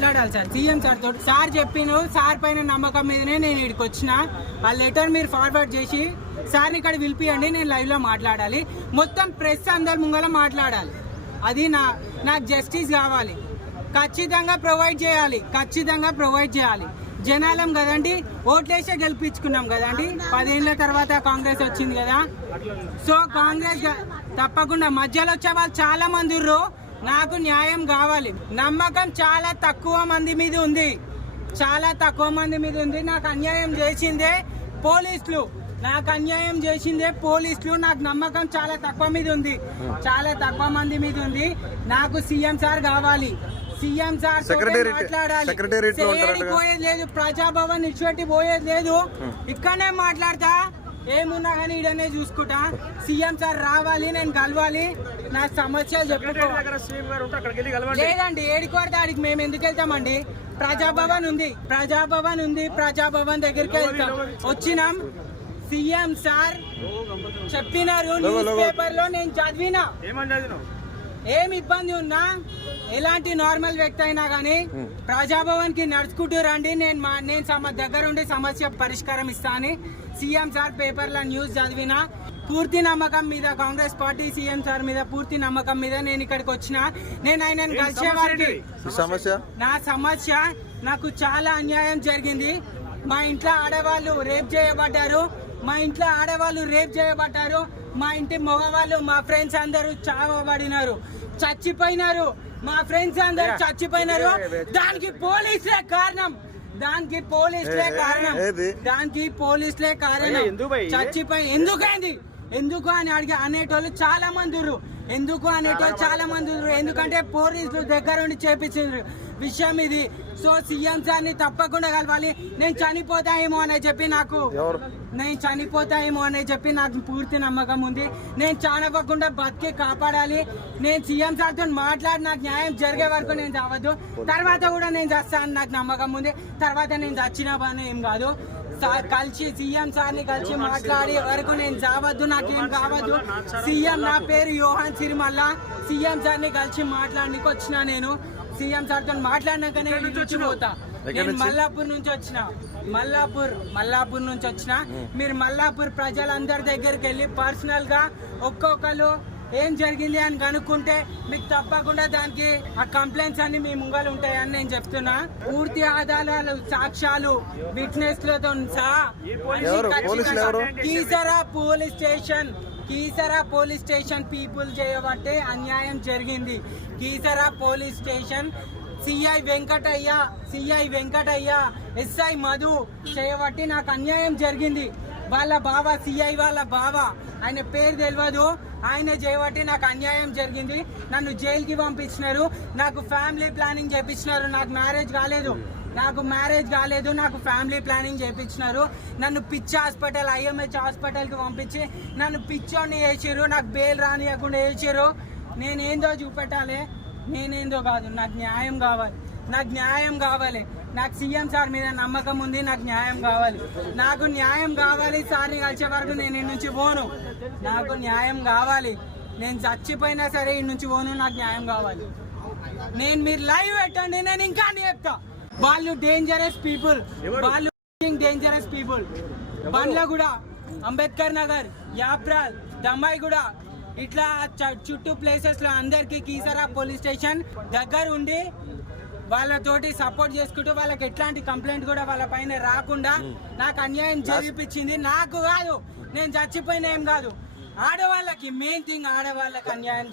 మాట్లాడాలి sir CM sir తోటి. Sir చెప్పిన సార్ పైన నమ్మకం మీదనే నేను ఇక్కడికి వచ్చిన. ఆ లెటర్ మీరు ఫార్వర్డ్ చేసి సార్ని ఇక్కడ పిలిపియండి, నేను లైవ్లో మాట్లాడాలి. మొత్తం ప్రెస్ అందరి ముంగల మాట్లాడాలి. అది నాకు జస్టిస్ కావాలి. ఖచ్చితంగా ప్రొవైడ్ చేయాలి. జనాలం కదండి, ఓట్లేసే గెలిపించుకున్నాం కదండి. 10 ఏళ్ళ తర్వాత కాంగ్రెస్ వచ్చింది కదా. సో కాంగ్రెస్ తప్పకుండా, మధ్యలో వచ్చే వాళ్ళు చాలా మంది ఉర్రు. నాకు న్యాయం కావాలి. నమ్మకం చాలా తక్కువ మంది మీద ఉంది. నాకు అన్యాయం చేసిందే పోలీసులు. నాకు నమ్మకం చాలా తక్కువ మీద ఉంది. చాలా తక్కువ మంది మీద ఉంది. నాకు సీఎం సార్ కావాలి. సీఎం సార్ మాట్లాడాలి. పోయేది లేదు, ప్రజాభవన్ ఇచ్చిపెట్టి పోయేది లేదు. ఇక్కడనే మాట్లాడతా, ఏమున్నా కానీ ఇడనే చూసుకుంటా. సీఎం సార్ రావాలి, నేను కలవాలి, నా సమస్యలు చెప్పుకోవాలి. లేదండి, ఏడికోడితే ఆడికి మేము ఎందుకు వెళ్తామండి? ప్రజాభవన్ ఉంది. ప్రజాభవన్ దగ్గరికి వెళ్తాం. వచ్చినాం, సీఎం సార్ చెప్పినారు, న్యూస్ పేపర్ లో నేను చదివినా. ఏం ఇబ్బంది ఉన్నా, ఎలాంటి నార్మల్ వ్యక్తి అయినా గానీ ప్రజాభవన్ కి నడుచుకుంటూ రండి, నేను దగ్గర ఉండి సమస్య పరిష్కారం ఇస్తా అని సీఎం సార్ పేపర్ లో న్యూస్ చదివినా. పూర్తి నమ్మకం మీద, కాంగ్రెస్ పార్టీ సీఎం సార్ మీద పూర్తి నమ్మకం మీద నేను ఇక్కడికి వచ్చిన. నేను ఆయనను కలిసే వారికి నా సమస్య, నాకు చాలా అన్యాయం జరిగింది. మా ఇంట్లో ఆడవాళ్ళు రేప్ చేయబడ్డారు. మా ఇంటి మగవాళ్ళు, మా ఫ్రెండ్స్ అందరూ చావబడినారు, చచ్చిపోయినారు. మా ఫ్రెండ్స్ అందరూ చచ్చిపోయినారు. దానికి పోలీసులే కారణం. చచ్చిపోయి ఎందుకు అని అనేటోళ్ళు చాలా మంది ఉన్నారు. ఎందుకంటే పోలీసులు దగ్గర ఉండి చేపించారు విషయం ఇది. సో సీఎం సార్ ని తప్పకుండా కలవాలి. నేను చనిపోతాయేమో అని చెప్పి నాకు పూర్తి నమ్మకం ఉంది. నేను చనిపోకుండా బతికి కాపాడాలి. నేను సీఎం సార్ తో మాట్లాడి నాకు న్యాయం జరిగే వరకు నేను చావద్దు. తర్వాత కూడా నేను చేస్తాను, నాకు నమ్మకం ఉంది. తర్వాత నేను చచ్చినా పని ఏం కాదు. కలిసి సీఎం సార్ ని కలిసి మాట్లాడి వరకు నేను చావద్దు, నాకేం కావద్దు. సీఎం, నా పేరు యోహాన్ సిరిమల్ల. సీఎం సార్ ని కలిసి మాట్లాడడానికి వచ్చిన. నేను సీఎం సార్ తో మాట్లాడినాకనే పోతా. నేను మల్లాపూర్ నుంచి వచ్చిన. మీరు మల్లాపూర్ ప్రజలందరి దగ్గరికి వెళ్ళి పర్సనల్ గా ఒక్కొక్కరు ఏం జరిగింది అని కనుక్కుంటే మీకు తప్పకుండా దానికి ఆ కంప్లైంట్స్ అన్ని మీ ముంగలు ఉంటాయని నేను చెప్తున్నా. పూర్తి ఆధారాలు, సాక్ష్యాలు, విట్నెస్ లతో సహా కీసరా పోలీస్ స్టేషన్ పీపుల్ చేయబట్టే అన్యాయం జరిగింది. Keesara police station CI Venkataiah SI Madhu చేయబట్టి నాకు అన్యాయం జరిగింది. వాళ్ళ బావ, సిఐ వాళ్ళ బావ, ఆయన పేరు తెలియదు, ఆయన చేయబట్టి నాకు అన్యాయం జరిగింది. నన్ను జైలుకి పంపించినారు. నాకు ఫ్యామిలీ ప్లానింగ్ చేపించినారు. నాకు మ్యారేజ్ కాలేదు. నాకు ఫ్యామిలీ ప్లానింగ్ చేయించినారు. నన్ను పిచ్చి హాస్పిటల్, IMH హాస్పిటల్కి పంపించి నన్ను పిచ్చోని వేసారు. నాకు బెయిల్ రానియకుండా వేసారు. నేనేందో చూపెట్టాలి, నేనేందో కాదు. నాకు న్యాయం కావాలి. నాకు సీఎం సార్ మీద నమ్మకం ఉంది. నాకు న్యాయం కావాలి. సార్ని కలిసే వరకు నేను ఈ నుంచి పోను. నాకు న్యాయం కావాలి. నేను చచ్చిపోయినా సరే ఈ నుంచి పోను. నాకు న్యాయం కావాలి. మీరు లైవ్ పెట్టండి, నేను ఇంకా చెప్తా. వాళ్ళు డేంజరస్ పీపుల్. బండ్లగూడ, అంబేద్కర్ నగర్, యాప్రాల్, దమ్మాయిగూడ, ఇట్లా చుట్టూ ప్లేసెస్ లో అందరికి కీసరా పోలీస్ స్టేషన్ దగ్గర ఉండి వాళ్ళతోటి సపోర్ట్ చేసుకుంటూ వాళ్ళకి ఎట్లాంటి కంప్లైంట్ కూడా వాళ్ళ పైన రాకుండా నాకు అన్యాయం జరిపించింది. నాకు కాదు, నేను చచ్చిపోయిన ఏం కాదు, ఆడవాళ్ళకి మెయిన్ థింగ్, ఆడవాళ్ళకి అన్యాయం